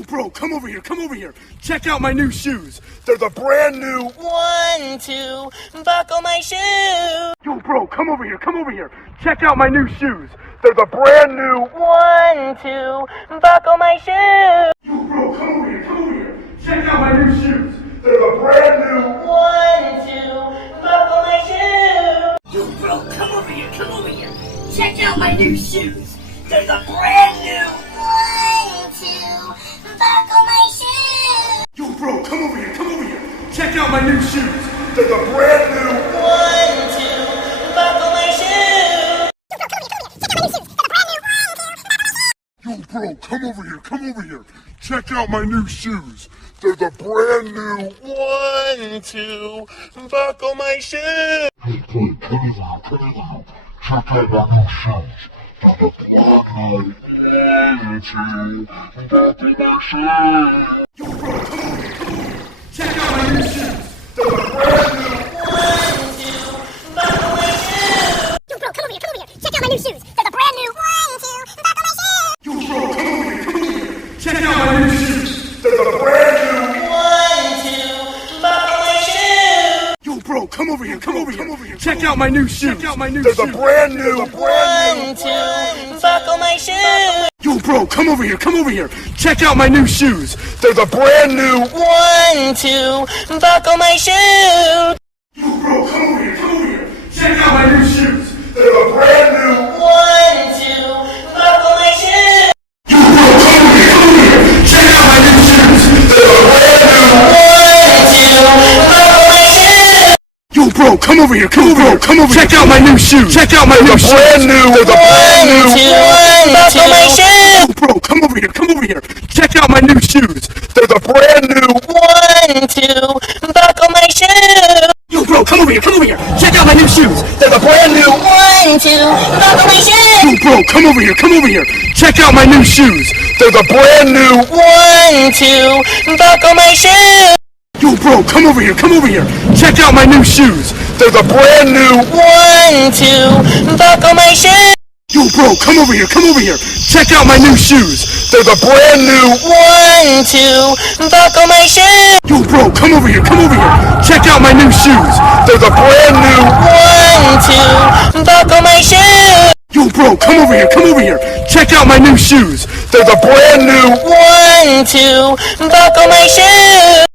Yo, bro, come over here, come over here. Check out my new shoes. They're the brand new 1, 2, buckle my shoe. Yo, bro, come over here, come over here. Check out my new shoes. They're the brand new 1, 2, buckle my shoe. Yo, bro, come over here, come over here. Check out my new shoes. They're the brand new 1, 2, buckle my shoe. Yo, bro, come over here, come over here. Check out my new shoes. They're the brand new 1, 2, buckle my shoe. Yo, bro, come over here, come over here. Check out my new shoes. They're the brand new 1, 2, buckle my shoe. Yo, bro, come over here, come over here. Check out my new shoes. They're the brand new 1, 2, buckle my shoe. Hey, come over here, come over here. Check out my new shoes. They're the brand new 1, 2, buckle my shoe. Yo, bro, come over here, come over here. Check out my new shoes. They're the brand new 1, 2, buckle my shoe. Yo, bro, come over here, come over here. Check out my new shoes. They're the brand new 1, 2, buckle my shoe. Yo, bro, come over here, come over here. Check out my new shoes. They're the brand new 1, 2, buckle my shoe. Yo, bro, come over here, come over here. Check out my new shoes. They're the brand new 1, 2, buckle my shoe. Yo, bro, come over here, come over here. Check out my new shoes. They're the brand new 1, 2, buckle my shoe. Yo, bro, come over here, come over here. Check out my new shoes. They're the brand new 1, 2, buckle my shoe. Yo, bro, come over here, come over here. Check out my new shoes. They're the brand new 1, 2, buckle my shoe. Yo, bro, come over here, come over here. Check out my new shoes. Check out my new shoes. Brand new. They're the brand 1, 2, buckle my shoe. Yo, bro, come over here, come over here. Check out my new shoes. They're the brand new 1, 2, buckle my shoe. Yo, bro, come over here, come over here. Check out my new shoes. They're the brand new 1, 2, buckle my shoe. Yo, bro, come over here, come over here. Check out my new shoes. They're the brand new 1, 2, buckle my shoe. Yo, bro, come over here, come over here. Check out my new shoes. They're the brand new 1, 2, buckle my shoe. Yo, bro, come over here, come over here. Check out my new shoes. They're the brand new 1, 2, buckle my shoe. Yo, bro, come over here, come over here. Check out my new shoes. They're the brand new 1, 2, buckle my shoe. Yo, bro, come over here, come over here. Check out my new shoes. They're the brand new 1, 2, buckle my shoe.